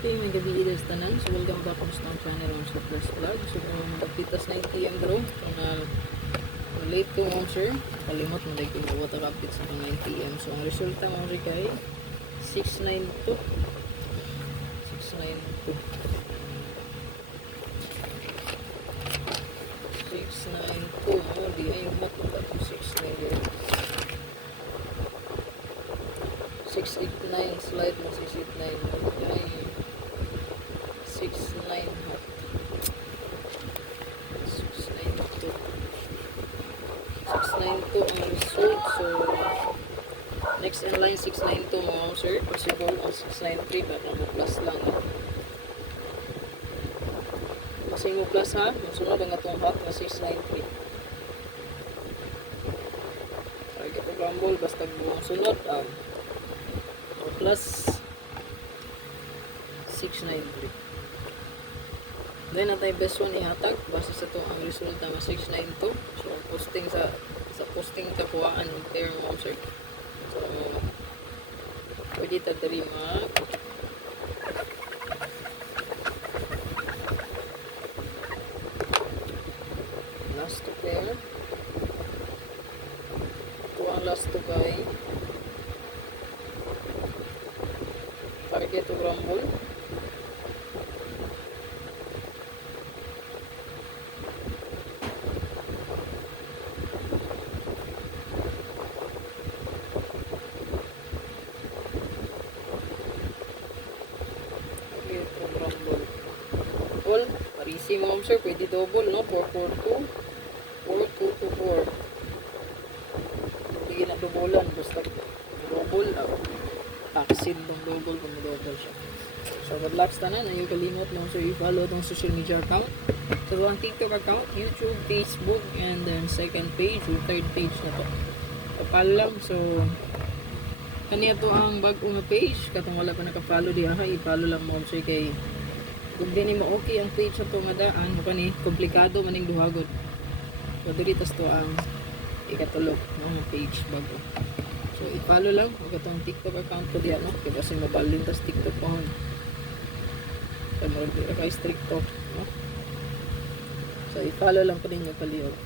kayo may gabi ides tanan. So welcome back sa ang channel ng Shopless Vlog. So kung magpitas na PM bro, kung late ko mo sir, kalimot mo dahil kung water kapit sa 9 PM. So ang resulta mo rin kay 692 692 mo di ay matulad 692 689 slide mo 689 mo ay 69 hot 692 ang result. So next in line 692 mo sir, possible ang 693 pero mo plus lang kasi mo plus ha, masunod ang atong hot na 693 target o rumble basta mo sunod plus 693. Then natay best one ihatag base sa to ang resulta nga 692. So posting sa posting kakuhaan ng pair mo sir. So pwede ta diri mag last to pair. Ito ang last to guy. Target to rumble. All, parisi mo sir, pwede double no, 442 4224. Hindi na doublean, basta double taksin tong double kung double siya. So good luck tanan, na yung kalimot mo so i-follow tong social media account. So ang TikTok account, YouTube, Facebook, and then second page, yung third page na to. Kapalam, so kaniya to ang bago nga page, katong wala pa naka-follow diha, i-follow lang mo so kay kung di mo okay ang page sa to nga daan, mo kani komplikado maning duhagon. So diri tas to ang ikatulog no page bago. So i-follow lang ang katong TikTok account ko diha no, kay kasi mabalin tas TikTok ko hon. So mo dira kay strict talk no. So i-follow lang po ninyo palihog.